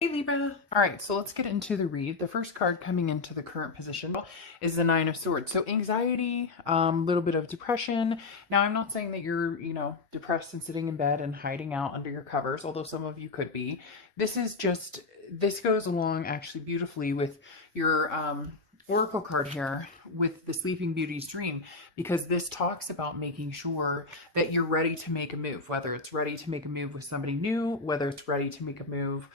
Hey Libra. All right, so let's get into the read. The first card coming into the current position is the Nine of Swords. So anxiety, a little bit of depression. Now, I'm not saying that you're, depressed and sitting in bed and hiding out under your covers, although some of you could be. This goes along actually beautifully with your oracle card here with the Sleeping Beauty's dream, because this talks about making sure that you're ready to make a move, whether it's ready to make a move with somebody new, whether it's ready to make a move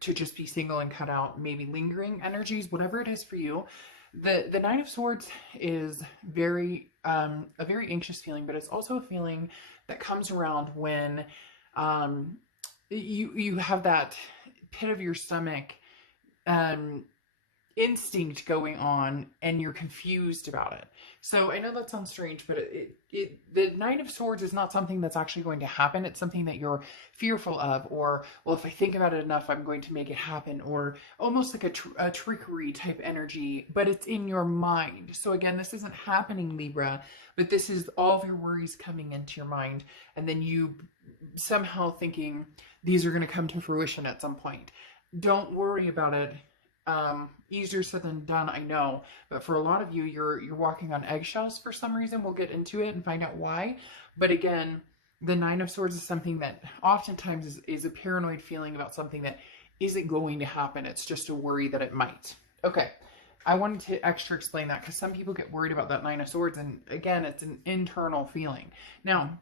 to just be single and cut out maybe lingering energies, whatever it is for you. The Nine of Swords is very a very anxious feeling, but it's also a feeling that comes around when you have that pit of your stomach instinct going on and you're confused about it. So I know that sounds strange, but the Nine of Swords is not something that's actually going to happen. It's something that you're fearful of, or, well, if I think about it enough, I'm going to make it happen, or almost like a trickery type energy, but it's in your mind. So again, this isn't happening, Libra, but this is all of your worries coming into your mind, and then you somehow thinking these are going to come to fruition at some point. Don't worry about it. Easier said than done, I know, but for a lot of you, you're walking on eggshells for some reason. We'll get into it and find out why. But again, the Nine of Swords is something that oftentimes is a paranoid feeling about something that isn't going to happen. It's just a worry that it might. Okay, I wanted to extra explain that because some people get worried about that Nine of Swords, and again, it's an internal feeling. Now,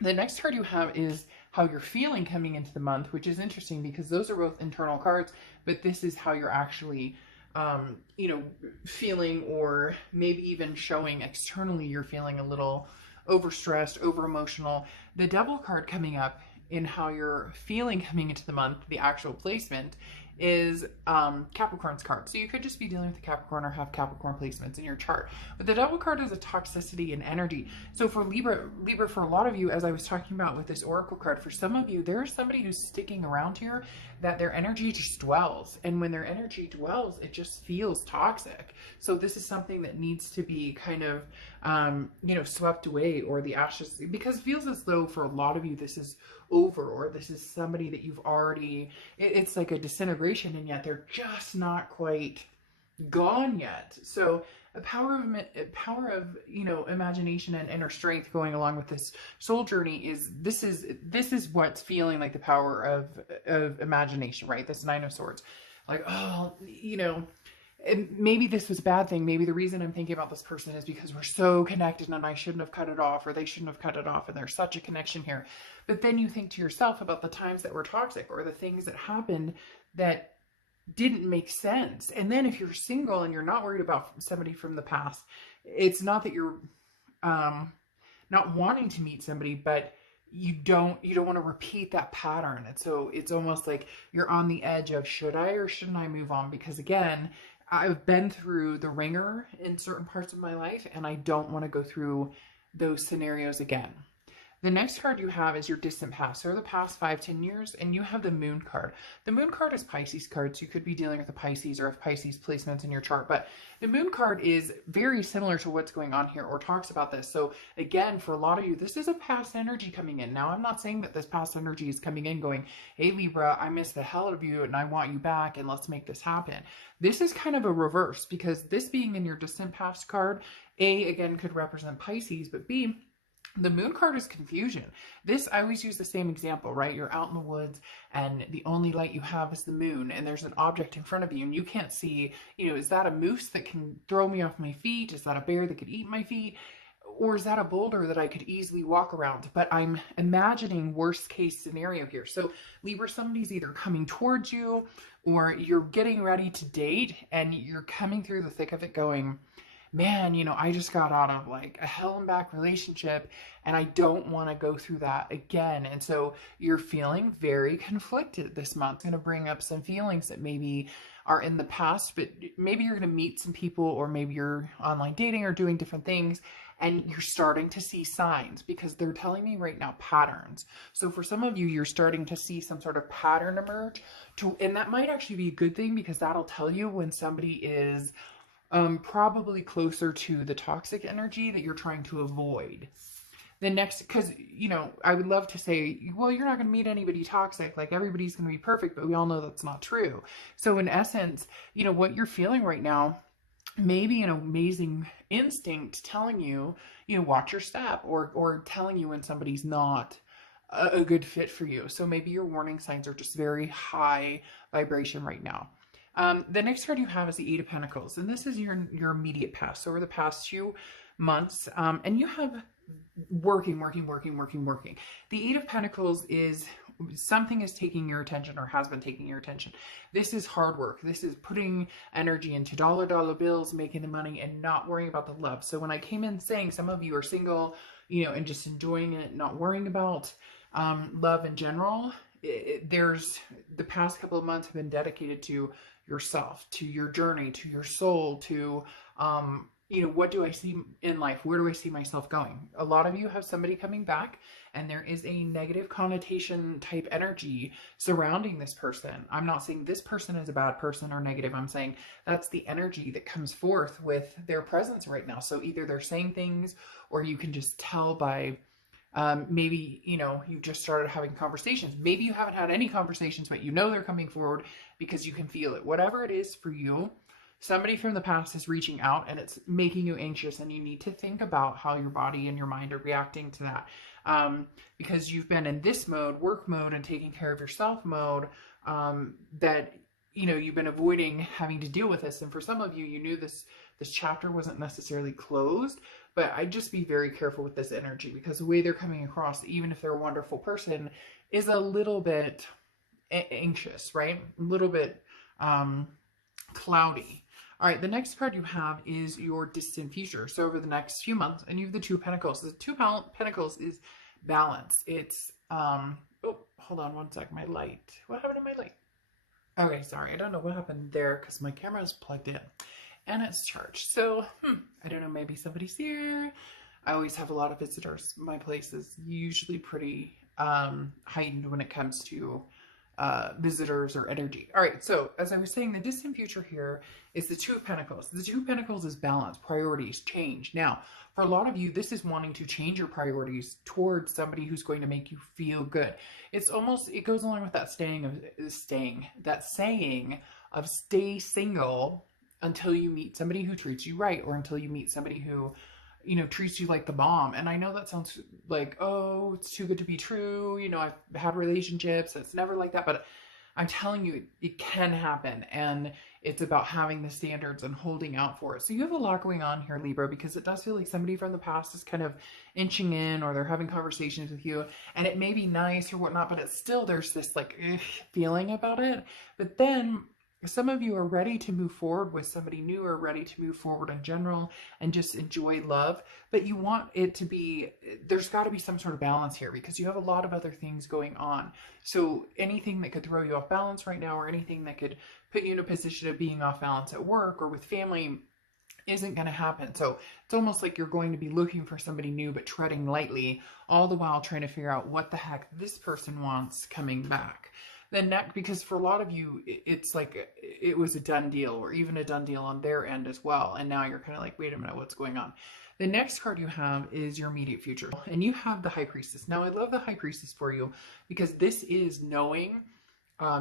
the next card you have is how you're feeling coming into the month, which is interesting because those are both internal cards, but this is how you're actually, feeling, or maybe even showing externally you're feeling a little overstressed, over emotional. The Devil card coming up in how you're feeling coming into the month, the actual placement, is Capricorn's card. So you could just be dealing with a Capricorn or have Capricorn placements in your chart. But the Devil card is a toxicity and energy. So for Libra, for a lot of you, as I was talking about with this Oracle card, for some of you, there's somebody who's sticking around here that their energy just dwells. And when their energy dwells, it just feels toxic. So this is something that needs to be kind of, swept away, or the ashes, because it feels as though for a lot of you, this is over, or this is somebody that you've already, it's like a disintegration, and yet they're just not quite gone yet. So a power of imagination and inner strength going along with this soul journey is this is what's feeling like the power of imagination, right? This Nine of Swords, like, oh, and maybe this was a bad thing. Maybe the reason I'm thinking about this person is because we're so connected and I shouldn't have cut it off, or they shouldn't have cut it off, and there's such a connection here. But then you think to yourself about the times that were toxic, or the things that happened that didn't make sense. And then if you're single and you're not worried about somebody from the past, it's not that you're not wanting to meet somebody, but you don't want to repeat that pattern. And so it's almost like you're on the edge of, should I or shouldn't I move on? Because again, I've been through the ringer in certain parts of my life, and I don't want to go through those scenarios again. The next card you have is your distant past, or the past 5-10 years, and you have the Moon card. The Moon card is Pisces card, so you could be dealing with a Pisces or have Pisces placements in your chart, but the Moon card is very similar to what's going on here, or talks about this. So again, for a lot of you, this is a past energy coming in. Now, I'm not saying that this past energy is coming in going, hey Libra, I miss the hell out of you and I want you back and let's make this happen. This is kind of a reverse, because this being in your distant past card, A, again, could represent Pisces, but B, the Moon card is confusion. This, I always use the same example, right? You're out in the woods and the only light you have is the moon, and there's an object in front of you and you can't see, is that a moose that can throw me off my feet? Is that a bear that could eat my feet? Or is that a boulder that I could easily walk around? But I'm imagining worst case scenario here. So Libra, somebody's either coming towards you, or you're getting ready to date and you're coming through the thick of it going, man, I just got out of like a hell and back relationship and I don't want to go through that again. And so you're feeling very conflicted this month. It's going to bring up some feelings that maybe are in the past, but maybe you're going to meet some people, or maybe you're online dating or doing different things, and you're starting to see signs, because they're telling me right now patterns. So for some of you, you're starting to see some sort of pattern emerge, and that might actually be a good thing, because that'll tell you when somebody is probably closer to the toxic energy that you're trying to avoid. The next, because, you know, I would love to say, well, you're not going to meet anybody toxic, like everybody's going to be perfect, but we all know that's not true. So in essence, you know, what you're feeling right now may be an amazing instinct telling you, you know, watch your step, or telling you when somebody's not a good fit for you. So maybe your warning signs are just very high vibration right now. The next card you have is the Eight of Pentacles, and this is your immediate past. So over the past few months, and you have working. The Eight of Pentacles is something is taking your attention or has been taking your attention. This is hard work. This is putting energy into dollar bills, making the money, and not worrying about the love. So when I came in saying some of you are single, you know, and just enjoying it, not worrying about love in general, there's the past couple of months have been dedicated to yourself, to your journey, to your soul, to you know, what do I see in life? Where do I see myself going? A lot of you have somebody coming back, and there is a negative connotation type energy surrounding this person. I'm not saying this person is a bad person or negative. I'm saying that's the energy that comes forth with their presence right now. So either they're saying things, or you can just tell by maybe, you know, you just started having conversations. Maybe you haven't had any conversations, but you know they're coming forward because you can feel it. Whatever it is for you, somebody from the past is reaching out, and it's making you anxious, and you need to think about how your body and your mind are reacting to that. Because you've been in this mode, work mode, and taking care of yourself mode, that, you know, you've been avoiding having to deal with this. And for some of you, you knew this chapter wasn't necessarily closed, but I'd just be very careful with this energy, because the way they're coming across, even if they're a wonderful person, is a little bit anxious, right? A little bit cloudy. All right, the next card you have is your distant future. So over the next few months, and you have the Two of Pentacles. The Two of Pentacles is balance. It's, oh, hold on one sec, my light. What happened to my light? Okay, sorry, I don't know what happened there because my camera is plugged in and it's charged. So, I don't know, maybe somebody's here. I always have a lot of visitors. My place is usually pretty heightened when it comes to visitors or energy. All right, so as I was saying, the distant future here is the Two of Pentacles. The Two of Pentacles is balance, priorities, change. Now, for a lot of you, this is wanting to change your priorities towards somebody who's going to make you feel good. It's almost, it goes along with that saying of stay single until you meet somebody who treats you right, or until you meet somebody who, you know, treats you like the bomb. And I know that sounds like, oh, it's too good to be true. You know, I've had relationships. It's never like that. But I'm telling you, it can happen. And it's about having the standards and holding out for it. So you have a lot going on here, Libra, because it does feel like somebody from the past is kind of inching in, or they're having conversations with you. And it may be nice or whatnot, but it's still, there's this like feeling about it. But then some of you are ready to move forward with somebody new, or ready to move forward in general and just enjoy love. But you want it to be, there's got to be some sort of balance here, because you have a lot of other things going on. So anything that could throw you off balance right now, or anything that could put you in a position of being off balance at work or with family, isn't going to happen. So it's almost like you're going to be looking for somebody new, but treading lightly, all the while trying to figure out what the heck this person wants coming back. Then next, because for a lot of you, it's like it was a done deal, or even a done deal on their end as well. And now you're kind of like, wait a minute, what's going on? The next card you have is your immediate future. And you have the High Priestess. Now, I love the High Priestess for you, because this is knowing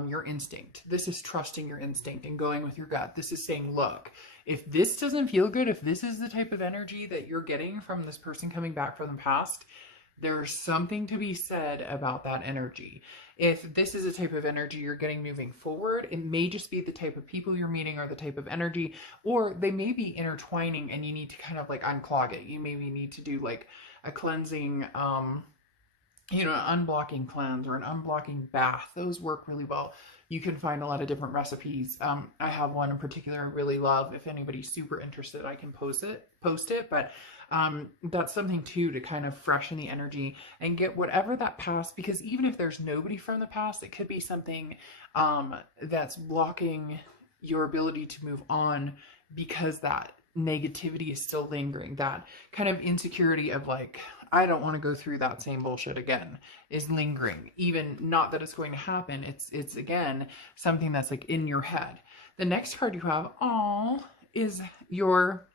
your instinct. This is trusting your instinct and going with your gut. This is saying, look, if this doesn't feel good, if this is the type of energy that you're getting from this person coming back from the past, there's something to be said about that energy. If this is a type of energy you're getting moving forward, it may just be the type of people you're meeting, or the type of energy, or they may be intertwining and you need to kind of like unclog it. You maybe need to do like a cleansing, you know, an unblocking cleanse or an unblocking bath. Those work really well. You can find a lot of different recipes. I have one in particular I really love. If anybody's super interested, I can post it, but that's something too, to kind of freshen the energy and get whatever that past, because even if there's nobody from the past, it could be something that's blocking your ability to move on, because that negativity is still lingering. That kind of insecurity of like, I don't want to go through that same bullshit again, is lingering. Even not that it's going to happen. It's again, something that's like in your head. The next card you have, is your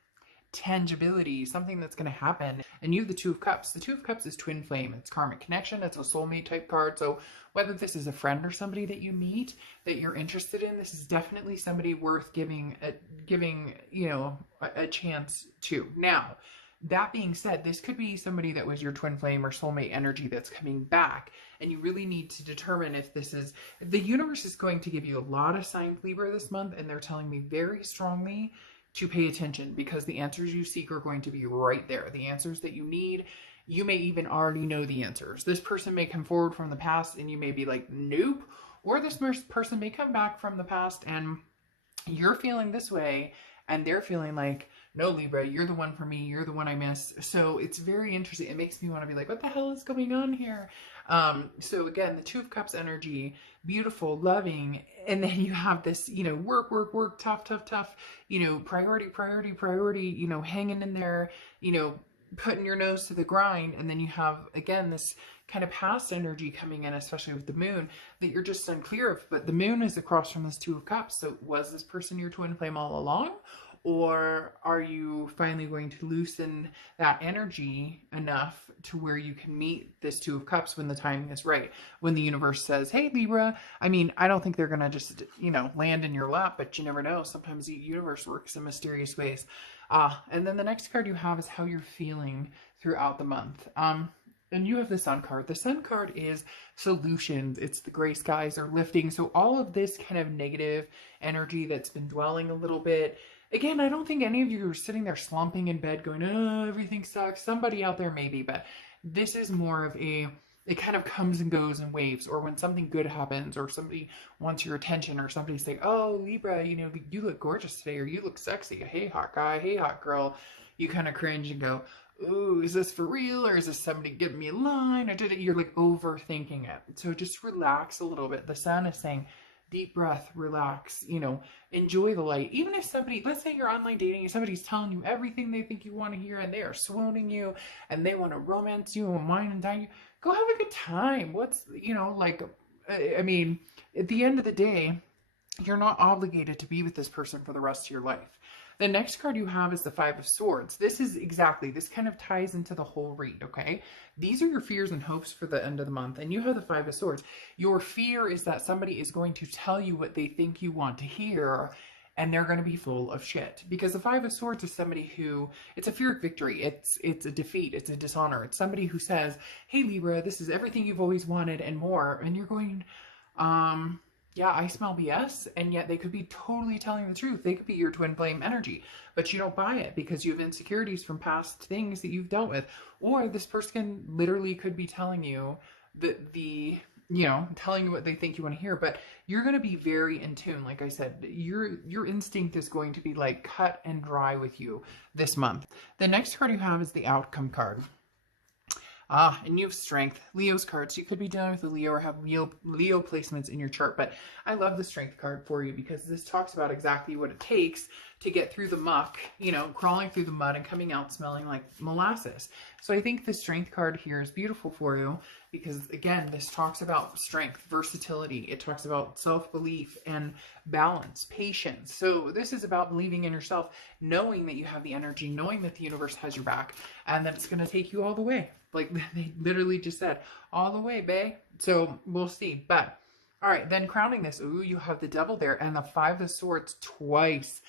tangibility, something that's going to happen. And you have the Two of Cups. The Two of Cups is twin flame. It's karmic connection. It's a soulmate type card. So whether this is a friend or somebody that you meet that you're interested in, this is definitely somebody worth giving a chance to. Now, that being said, this could be somebody that was your twin flame or soulmate energy that's coming back, and you really need to determine if this is, the universe is going to give you a lot of signs, Libra, this month, and they're telling me very strongly to pay attention, because the answers you seek are going to be right there. The answers that you need, you may even already know the answers. This person may come forward from the past and you may be like, nope. Or this person may come back from the past and you're feeling this way and they're feeling like, no, Libra, you're the one for me. You're the one I miss. So it's very interesting. It makes me want to be like, what the hell is going on here? So again, the Two of Cups energy, beautiful, loving. And then you have this, work, tough, priority, hanging in there, putting your nose to the grind. And then you have, again, this kind of past energy coming in, especially with the moon, that you're just unclear of. But the moon is across from this Two of Cups. So was this person your twin flame all along? Or are you finally going to loosen that energy enough to where you can meet this Two of Cups when the timing is right? When the universe says, hey, Libra, I don't think they're going to just, land in your lap, but you never know. Sometimes the universe works in mysterious ways. And then the next card you have is how you're feeling throughout the month. And you have the Sun card. The Sun card is solutions. It's the gray skies are lifting. So all of this kind of negative energy that's been dwelling a little bit. Again, I don't think any of you are sitting there slumping in bed going, oh, everything sucks. Somebody out there maybe, but this is more of it kind of comes and goes in waves, or when something good happens or somebody wants your attention or somebody's like, oh, Libra, you look gorgeous today, or you look sexy. Hey, hot guy. Hey, hot girl. You kind of cringe and go, ooh, is this for real? Or is this somebody giving me a line? Or you're like overthinking it. So just relax a little bit. The Sun is saying, deep breath, relax, enjoy the light. Even if somebody, let's say you're online dating and somebody's telling you everything they think you want to hear and they are swooning you and they want to romance you and wine and dine you, go have a good time. What's, at the end of the day, you're not obligated to be with this person for the rest of your life. The next card you have is the Five of Swords. This kind of ties into the whole read, okay? These are your fears and hopes for the end of the month, and you have the Five of Swords. Your fear is that somebody is going to tell you what they think you want to hear, and they're going to be full of shit. Because the Five of Swords is somebody who, it's a fear of victory. It's a defeat. It's a dishonor. It's somebody who says, hey, Libra, this is everything you've always wanted and more. And you're going, yeah, I smell BS, and yet they could be totally telling the truth. They could be your twin flame energy, but you don't buy it because you have insecurities from past things that you've dealt with. Or this person literally could be telling you telling you what they think you want to hear, but you're going to be very in tune. Like I said, your instinct is going to be like cut and dry with you this month. The next card you have is the Outcome card. And you have Strength, Leo's card. So you could be dealing with a Leo or have Leo placements in your chart. But I love the Strength card for you because this talks about exactly what it takes to get through the muck, crawling through the mud and coming out smelling like molasses. So I think the Strength card here is beautiful for you because, again, this talks about strength, versatility. It talks about self-belief and balance, patience. So this is about believing in yourself, knowing that you have the energy, knowing that the universe has your back, and that it's going to take you all the way. Like they literally just said, all the way, bae. So we'll see. But all right, then crowning this, ooh, you have the Devil there and the Five of Swords twice.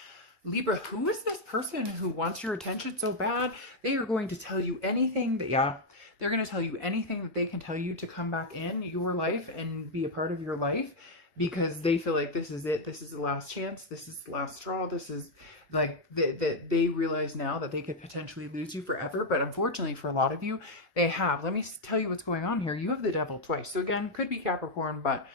Libra, who is this person who wants your attention so bad? They are going to tell you anything they're going to tell you anything that they can tell you to come back in your life and be a part of your life because they feel like this is it. This is the last chance. This is the last straw. This is like that they realize now that they could potentially lose you forever. But unfortunately for a lot of you, they have. Let me tell you what's going on here. You have the Devil twice. So again, could be Capricorn, but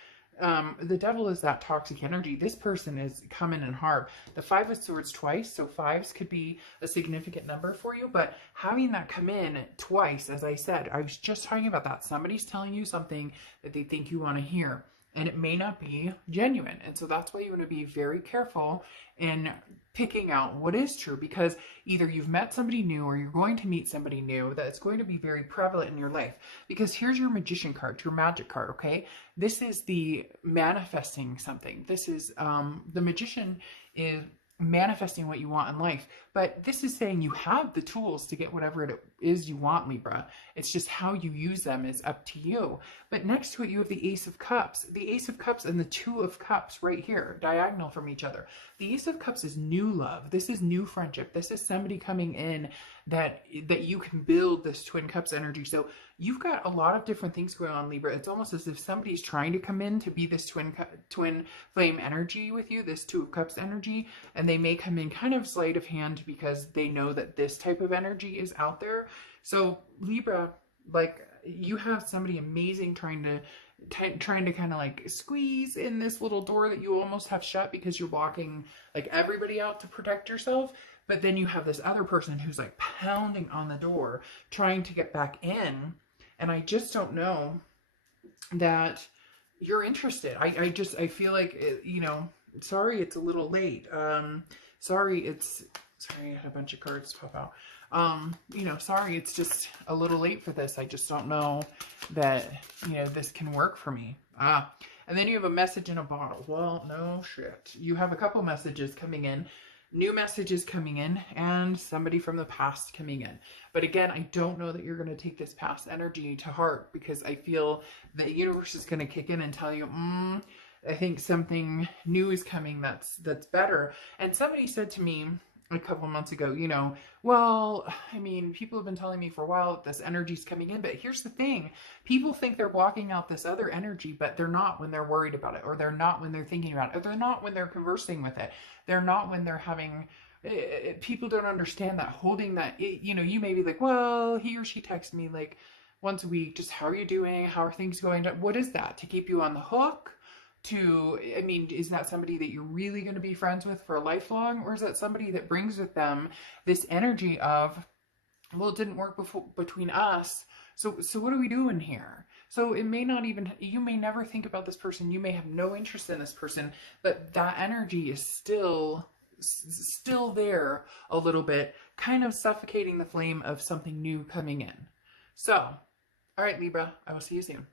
the Devil is that toxic energy. This person is coming in hard. The Five of Swords twice, so fives could be a significant number for you, but having that come in twice, as I said, I was just talking about that. Somebody's telling you something that they think you want to hear, and it may not be genuine. And so that's why you want to be very careful in picking out what is true, because either you've met somebody new or you're going to meet somebody new that's going to be very prevalent in your life. Because here's your Magician card, your magic card, okay? This is the manifesting something. This is, the Magician is manifesting what you want in life. But this is saying you have the tools to get whatever it is you want, Libra. It's just how you use them is up to you. But next to it, you have the Ace of Cups. The Ace of Cups and the Two of Cups right here, diagonal from each other. The Ace of Cups is new love. This is new friendship. This is somebody coming in that you can build this Twin Cups energy. So you've got a lot of different things going on, Libra. It's almost as if somebody's trying to come in to be this twin flame energy with you, this Two of Cups energy, and they may come in kind of sleight of hand because they know that this type of energy is out there. So Libra, like, you have somebody amazing trying to kind of like squeeze in this little door that you almost have shut because you're blocking like everybody out to protect yourself. But then you have this other person who's like pounding on the door trying to get back in. And I just don't know that you're interested. I feel like, you know, sorry, it's a little late. Sorry, I had a bunch of cards pop out. You know, sorry, it's just a little late for this. I just don't know that, you know, this can work for me. And then you have a message in a bottle. Well, no shit. You have a couple messages coming in, new messages coming in, and somebody from the past coming in. But again, I don't know that you're going to take this past energy to heart, because I feel the universe is going to kick in and tell you, I think something new is coming that's better. And somebody said to me a couple months ago, you know, well, I mean, people have been telling me for a while that this energy's coming in, but here's the thing. People think they're blocking out this other energy, but they're not when they're worried about it, or they're not when they're thinking about it, or they're not when they're conversing with it. They're not when they're having, people don't understand that holding that, you know, you may be like, well, he or she texts me like once a week, just how are you doing? How are things going? What is that? To keep you on the hook? I mean, is that somebody that you're really going to be friends with for lifelong? Or is that somebody that brings with them this energy of, well, it didn't work between us. So what are we doing here? So it may not even, you may never think about this person. You may have no interest in this person, but that energy is still there a little bit, kind of suffocating the flame of something new coming in. So, all right, Libra, I will see you soon.